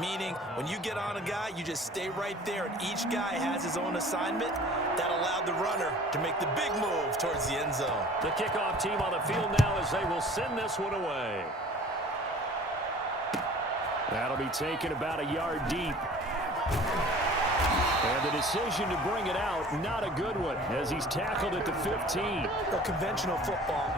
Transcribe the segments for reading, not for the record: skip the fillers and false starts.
Meaning, when you get on a guy, you just stay right there, and each guy has his own assignment. That allowed the runner to make the big move towards the end zone. The kickoff team on the field now as they will send this one away. That'll be taken about a yard deep. And the decision to bring it out, not a good one, as he's tackled at the 15. A conventional football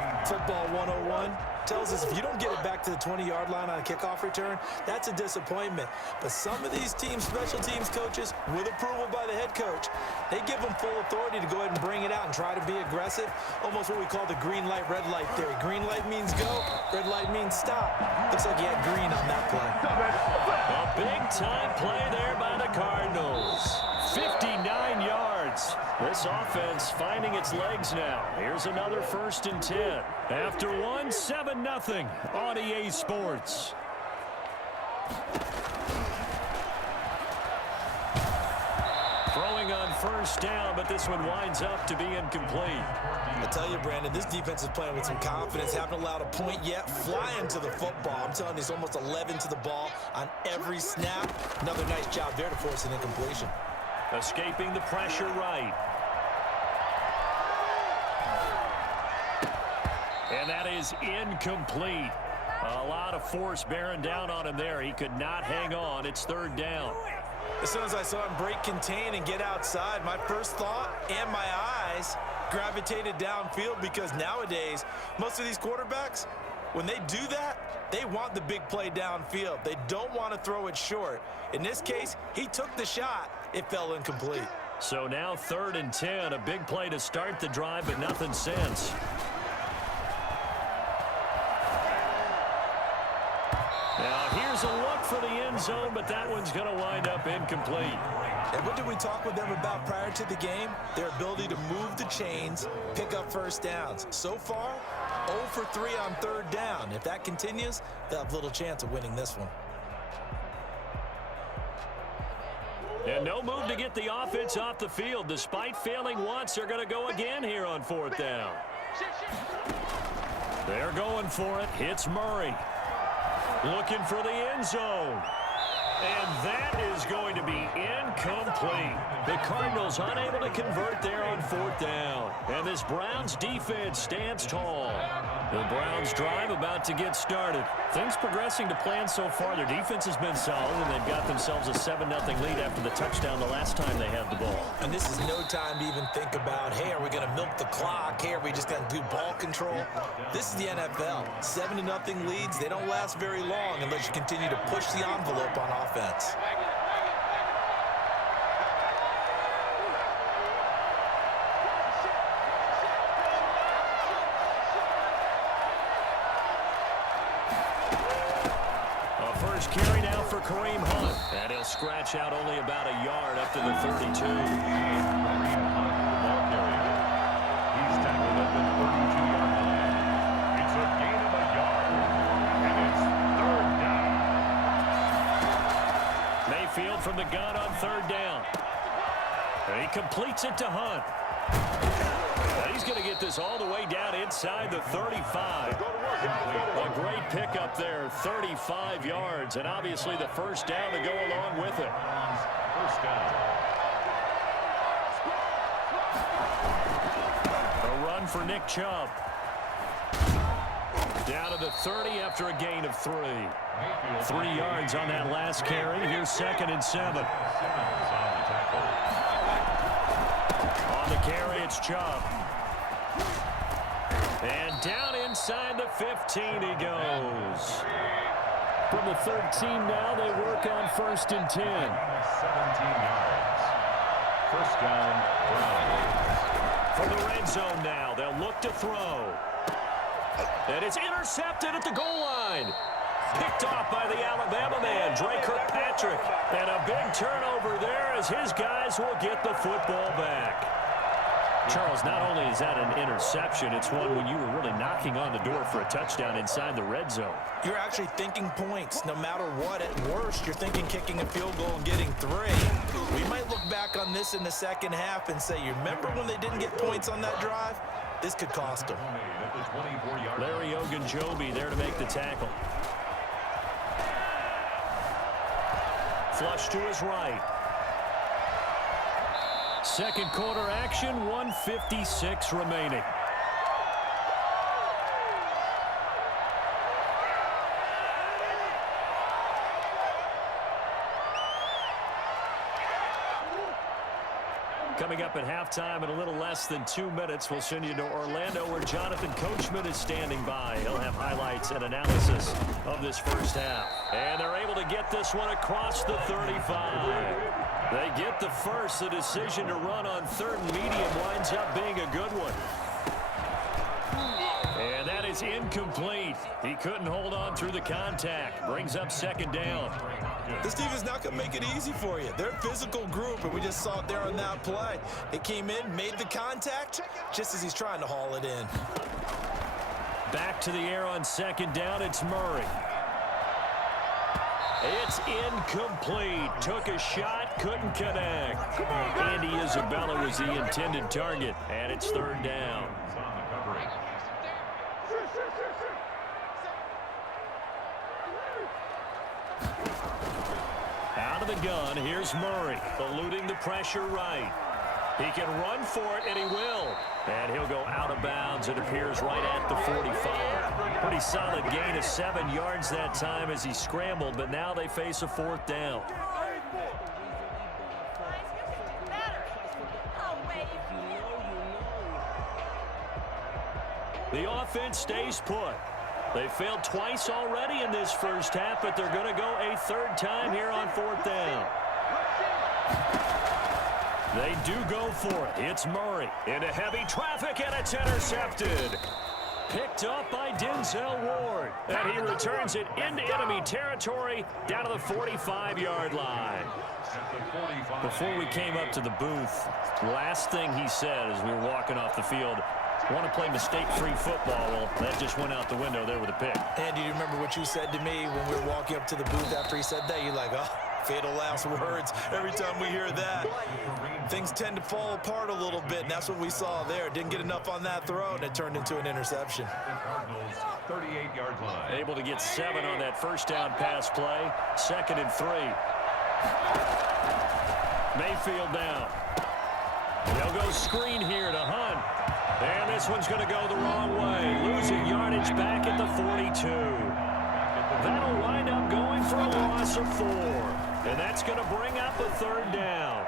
101, tells us if you don't get it back to the 20-yard line on a kickoff return, that's a disappointment. But some of these teams, special teams coaches, with approval by the head coach, they give them full authority to go ahead and bring it out and try to be aggressive, almost what we call the green light, red light theory. Green light means go, red light means stop. Looks like he had green on that play. A big-time play there by the Cardinals. 59 yards. This offense finding its legs now. Here's another 1st and 10. After one, 7-0 on EA Sports. Throwing on 1st down, but this one winds up to be incomplete. I tell you, Brandon, this defense is playing with some confidence. Haven't allowed a point yet. Flying to the football. I'm telling you, it's almost 11 to the ball on every snap. Another nice job there to force an incompletion. Escaping the pressure right. And that is incomplete. A lot of force bearing down on him there. He could not hang on. It's 3rd down. As soon as I saw him break contain and get outside, my first thought and my eyes gravitated downfield, because nowadays, most of these quarterbacks, when they do that, they want the big play downfield. They don't want to throw it short. In this case, he took the shot. It fell incomplete. So now 3rd and 10, a big play to start the drive, but nothing since. Now here's a look for the end zone, but that one's going to wind up incomplete. And what did we talk with them about prior to the game? Their ability to move the chains, pick up 1st downs. So far, 0 for 3 on 3rd down. If that continues, they'll have little chance of winning this one. And no move to get the offense off the field. Despite failing once, they're going to go again here on 4th down. They're going for it. Hits Murray. Looking for the end zone. And that is going to be incomplete. The Cardinals unable to convert there on 4th down. And this Browns defense stands tall. The Browns drive about to get started. Things progressing to plan so far. Their defense has been solid, and they've got themselves a 7-0 lead after the touchdown the last time they had the ball. And this is no time to even think about, hey, are we going to milk the clock? Hey, are we just going to do ball control? This is the NFL. 7-0 leads. They don't last very long unless you continue to push the envelope on offense. First carry now for Kareem Hunt. And he'll scratch out only about a yard up to the 32. He's tackled at the 32-yard line. It's a gain of a yard. And it's 3rd down. Mayfield from the gun on 3rd down. And he completes it to Hunt. And he's going to get this all the way down inside the 35. A great pickup there, 35 yards, and obviously the 1st down to go along with it. 1st down. A run for Nick Chubb. Down to the 30 after a gain of 3. 3 yards on that last carry. Here's 2nd and 7. On the carry, it's Chubb. And down inside the 15 he goes. From the 13 now, they work on 1st and 10. 17 yards. 1st down, Browns. From the red zone now, they'll look to throw. And it's intercepted at the goal line. Picked off by the Alabama man, Dre Kirkpatrick. And a big turnover there as his guys will get the football back. Charles, not only is that an interception, it's one when you were really knocking on the door for a touchdown inside the red zone. You're actually thinking points. No matter what, at worst, you're thinking kicking a field goal and getting 3. We might look back on this in the second half and say, you remember when they didn't get points on that drive? This could cost them. Larry Ogunjobi there to make the tackle. Flush to his right. Second quarter action, 1:56 remaining. Coming up at halftime in a little less than 2 minutes, we'll send you to Orlando where Jonathan Coachman is standing by. He'll have highlights and analysis of this first half. And they're able to get this one across the 35. They get the first. The decision to run on third and medium winds up being a good one. And that is incomplete. He couldn't hold on through the contact. Brings up second down. This team is not going to make it easy for you. They're a physical group, and we just saw it there on that play. It came in, made the contact, just as he's trying to haul it in. Back to the air on second down, it's Murray. It's incomplete. Took a shot, couldn't connect. Andy Isabella was the intended target, and it's third down. Out of the gun, here's Murray, eluding the pressure right. He can run for it, and he will. And he'll go out of bounds, it appears, right at the 45. Pretty solid gain of 7 yards that time as he scrambled, but now they face a fourth down. The offense stays put. They failed twice already in this first half, but they're going to go a third time here on fourth down. They do go for it. It's Murray into heavy traffic, and it's intercepted. Picked up by Denzel Ward. And he returns it into enemy territory down to the 45-yard line. Before we came up to the booth, last thing he said as we were walking off the field, want to play mistake-free football. Well, that just went out the window there with a pick. Andy, do you remember what you said to me when we were walking up to the booth after he said that? You're like, oh, fatal last words. Every time we hear that, things tend to fall apart a little bit, and that's what we saw there. Didn't get enough on that throw, and it turned into an interception. 38-yard line. Able to get 7 on that first down pass play. 2nd and 3. Mayfield down. They'll go screen here to Hunt. And this one's going to go the wrong way. Losing yardage back at the 42. That'll wind up going for a loss of 4. And that's going to bring up a third down.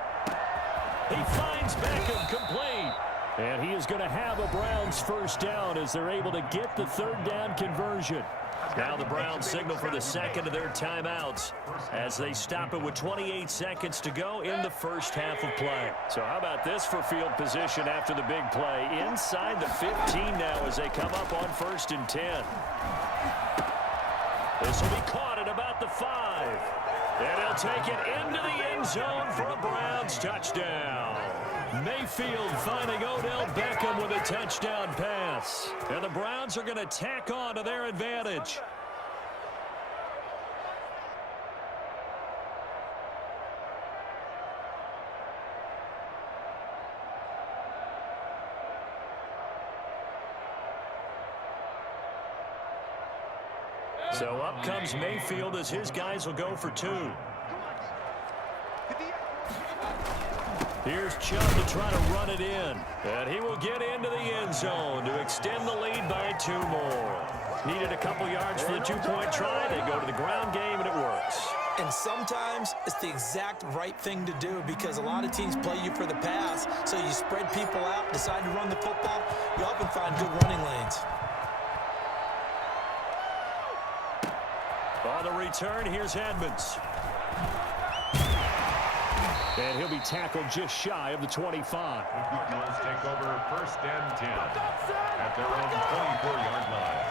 He finds Beckham complete. And he is going to have a Browns first down as they're able to get the third down conversion. Now the Browns signal for the second of their timeouts as they stop it with 28 seconds to go in the first half of play. So how about this for field position after the big play? Inside the 15 now as they come up on 1st and 10. This will be caught at about the 5. And he'll take it into the end zone for a Browns touchdown. Mayfield finding Odell Beckham with a touchdown pass. And the Browns are going to tack on to their advantage. So up comes Mayfield as his guys will go for 2. Here's Chubb to try to run it in. And he will get into the end zone to extend the lead by 2 more. Needed a couple yards for the 2-point try. They go to the ground game, and it works. And sometimes it's the exact right thing to do because a lot of teams play you for the pass. So you spread people out, decide to run the football. You often find good running lanes. On the return, here's Edmonds. And he'll be tackled just shy of the 25. Cardinals take over 1st and 10 at their own 24-yard line.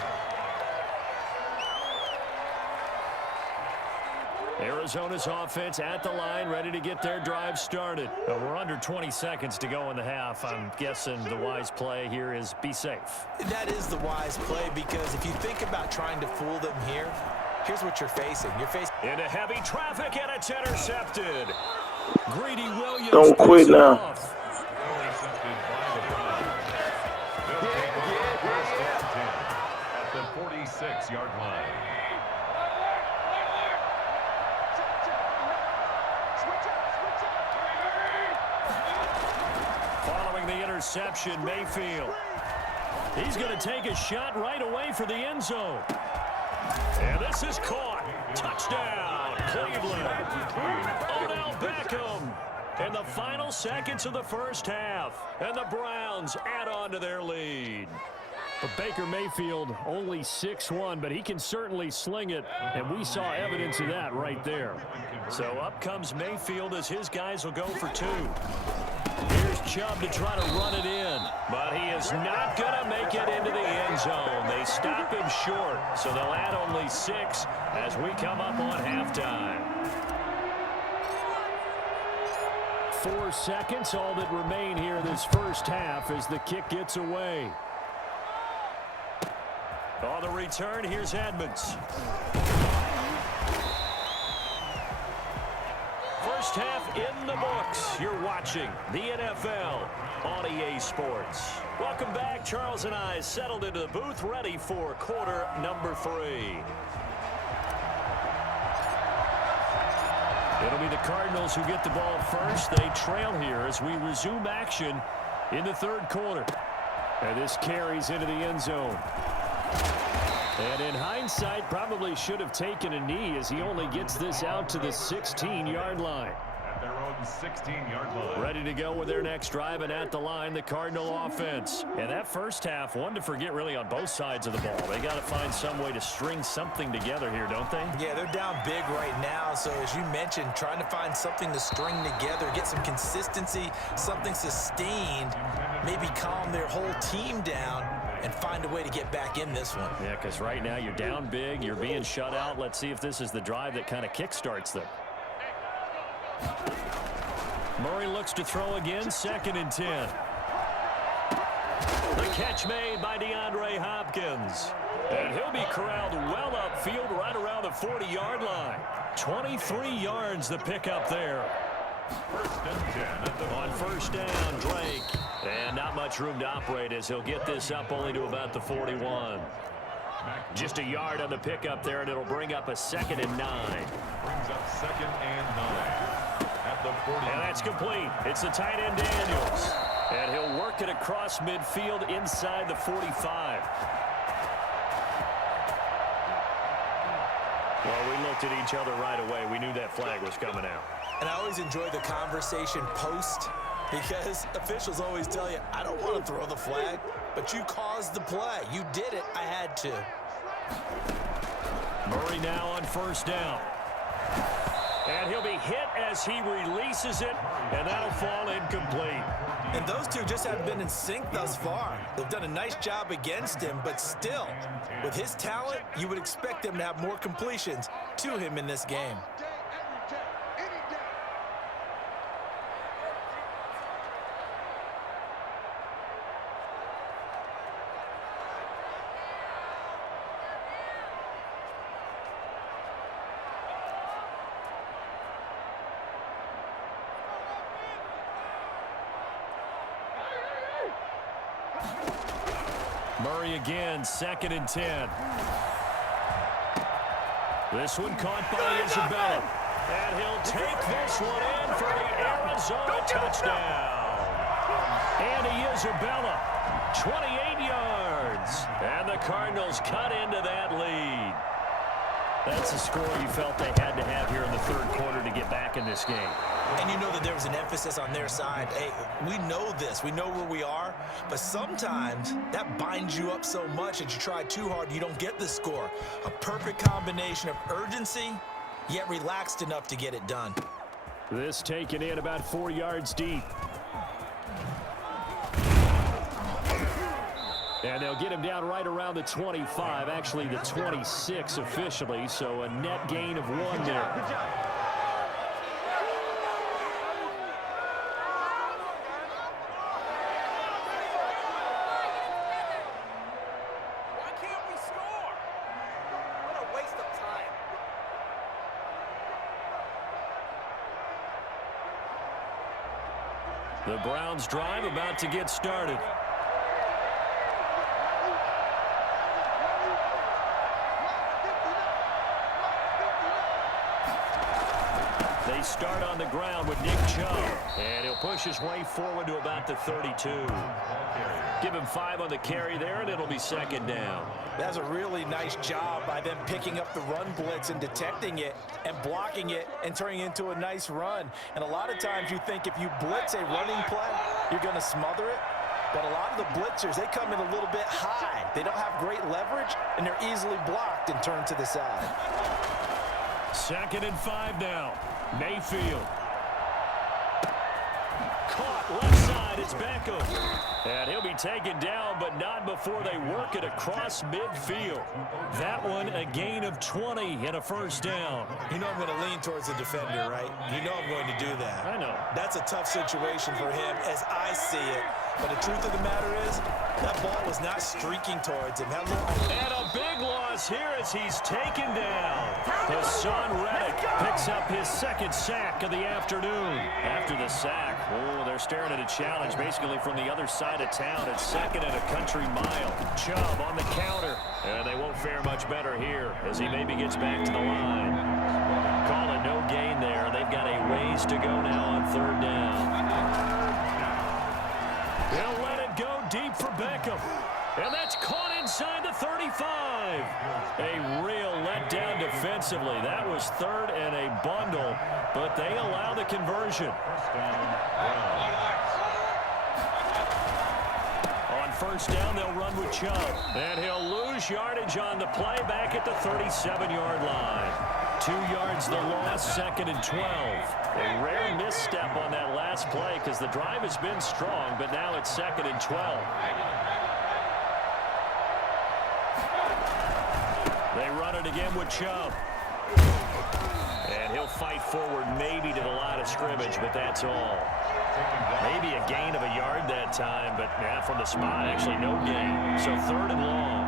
Arizona's offense at the line, ready to get their drive started. We're under 20 seconds to go in the half. I'm guessing the wise play here is be safe. That is the wise play because if you think about trying to fool them here, here's what you're facing. You're facing into heavy traffic, and it's intercepted. Greedy Williams. Don't quit now. Intercepted by the Browns. They'll take over 1st and 10 at the 46-yard line. interception, Mayfield. He's going to take a shot right away for the end zone. And this is caught. Touchdown, Cleveland. Odell Beckham. In the final seconds of the first half. And the Browns add on to their lead. But Baker Mayfield only 6'1", but he can certainly sling it, and we saw evidence of that right there. So up comes Mayfield as his guys will go for two. Here's Chubb to try to run it in, but he is not going to make it into the end zone. They stop him short, so they'll add only 6 as we come up on halftime. 4 seconds, all that remain here this first half as the kick gets away. On the return, here's Edmonds. First half in the books. You're watching the NFL on EA Sports. Welcome back. Charles and I settled into the booth, ready for quarter number 3. It'll be the Cardinals who get the ball first. They trail here as we resume action in the third quarter. And this carries into the end zone. And in hindsight, probably should have taken a knee as he only gets this out to the 16-yard line. At their own 16-yard line. Ready to go with their next drive, and at the line, the Cardinal offense. And that first half, one to forget really on both sides of the ball. They got to find some way to string something together here, don't they? Yeah, they're down big right now. So as you mentioned, trying to find something to string together, get some consistency, something sustained, maybe calm their whole team down and find a way to get back in this one. Yeah, because right now you're down big, you're being shut out. Let's see if this is the drive that kind of kickstarts them. Murray looks to throw again, 2nd and 10. The catch made by DeAndre Hopkins. And he'll be corralled well upfield right around the 40-yard line. 23 yards the pickup there. First and 10 at the On first down, Drake. And not much room to operate as he'll get this up only to about the 41. Just a yard on the pickup there, and it'll bring up a 2nd and 9. brings up 2nd and 9 at the 40. And that's complete. It's the tight end Daniels. And he'll work it across midfield inside the 45. Well, we looked at each other right away. We knew that flag was coming out. And I always enjoy the conversation post because officials always tell you, I don't want to throw the flag, but you caused the play. You did it. I had to. Murray now on first down. And he'll be hit as he releases it, and that'll fall incomplete. And those two just haven't been in sync thus far. They've done a nice job against him, but still, with his talent, you would expect him to have more completions to him in this game. Murray again, 2nd and 10. This one caught by Isabella. And he'll take this one in for the Arizona touchdown. Andy Isabella, 28 yards. And the Cardinals cut into that lead. That's the score you felt they had to have here in the third quarter to get back in this game. And you know that there was an emphasis on their side. Hey, we know this. We know where we are. But sometimes that binds you up so much that you try too hard, you don't get the score. A perfect combination of urgency, yet relaxed enough to get it done. This taken in about 4 yards deep. And they'll get him down right around the 25, actually the 26 officially, so a net gain of 1 there. Good job. Why can't we score? What a waste of time. The Browns drive about to get started. They start on the ground with Nick Chubb, and he'll push his way forward to about the 32. Give him 5 on the carry there, and it'll be second down. That's a really nice job by them picking up the run blitz and detecting it and blocking it and turning it into a nice run. And a lot of times you think if you blitz a running play, you're going to smother it. But a lot of the blitzers, they come in a little bit high. They don't have great leverage, and they're easily blocked and turned to the side. Second and 5 now. Mayfield. Caught left side. It's Beckham. And he'll be taken down, but not before they work it across midfield. That one a gain of 20 and a first down. You know I'm going to lean towards the defender, right? You know I'm going to do that. I know. That's a tough situation for him as I see it. But the truth of the matter is, that ball was not streaking towards him. And a big loss here as he's taken down. Hassan Reddick picks up his second sack of the afternoon. After the sack, they're staring at a challenge basically from the other side of town. It's second and a country mile. Chubb on the counter. And they won't fare much better here as he maybe gets back to the line. Call it no gain there. They've got a ways to go now on third down. They'll let it go deep for Beckham. And that's caught inside the 35. A real letdown defensively. That was third and a bundle, but they allow the conversion. On first down, they'll run with Chubb. And he'll lose yardage on the play back at the 37-yard line. 2 yards the loss, second and 12. A rare misstep on that last play because the drive has been strong, but now it's second and 12. They run it again with Chubb. And he'll fight forward maybe to the line of scrimmage, but that's all. Maybe a gain of a yard that time, but from the spot, actually no gain. So third and long.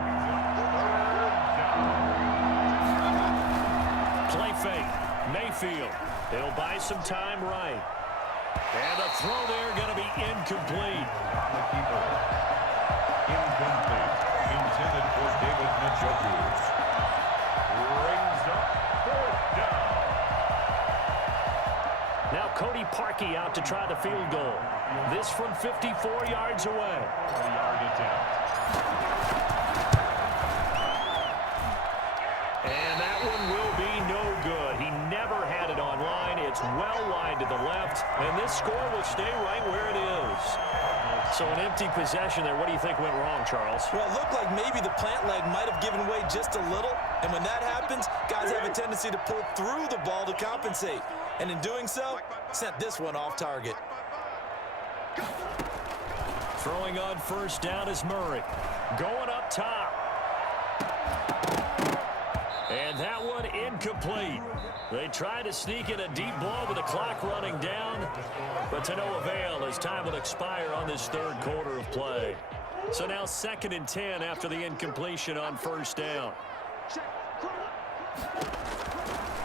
Play fake. Mayfield. He'll buy some time right. And the throw there going to be incomplete. Incomplete. Intended for David Njoku. Brings up fourth down. Now Cody Parkey out to try the field goal. This from 54 yards away. 4-yard attempt. And that one will be no good. He never had it on line. It's well wide to the left, and this score will stay right where it is. So an empty possession there. What do you think went wrong, Charles? Well, it looked like maybe the plant leg might have given way just a little, and when that happens, guys have a tendency to pull through the ball to compensate. And in doing so, sent this one off target. Throwing on first down is Murray. Going up top. And that one incomplete. They try to sneak in a deep ball with the clock running down, but to no avail as time will expire on this third quarter of play. So now second and 10 after the incompletion on first down.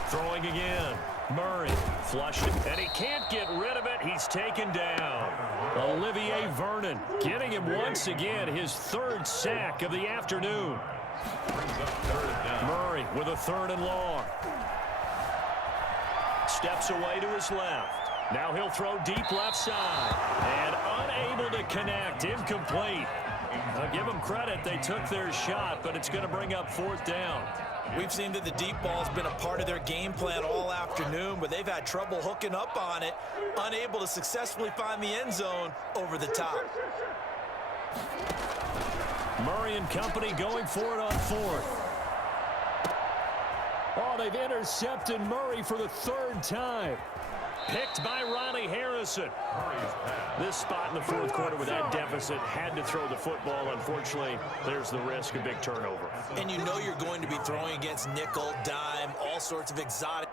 Throwing again. Murray flushed it, and he can't get rid of it. He's taken down. Olivier Vernon getting him once again, his third sack of the afternoon. Murray with a third and long. Steps away to his left. Now he'll throw deep left side. And unable to connect. Incomplete. I'll give them credit. They took their shot, but it's going to bring up fourth down. We've seen that the deep ball's been a part of their game plan all afternoon, but they've had trouble hooking up on it, unable to successfully find the end zone over the top. Murray and company going for it on fourth. Oh, they've intercepted Murray for the third time. Picked by Ronnie Harrison. This spot in the fourth quarter with that deficit had to throw the football. Unfortunately, there's the risk of big turnover. And you know you're going to be throwing against nickel, dime, all sorts of exotic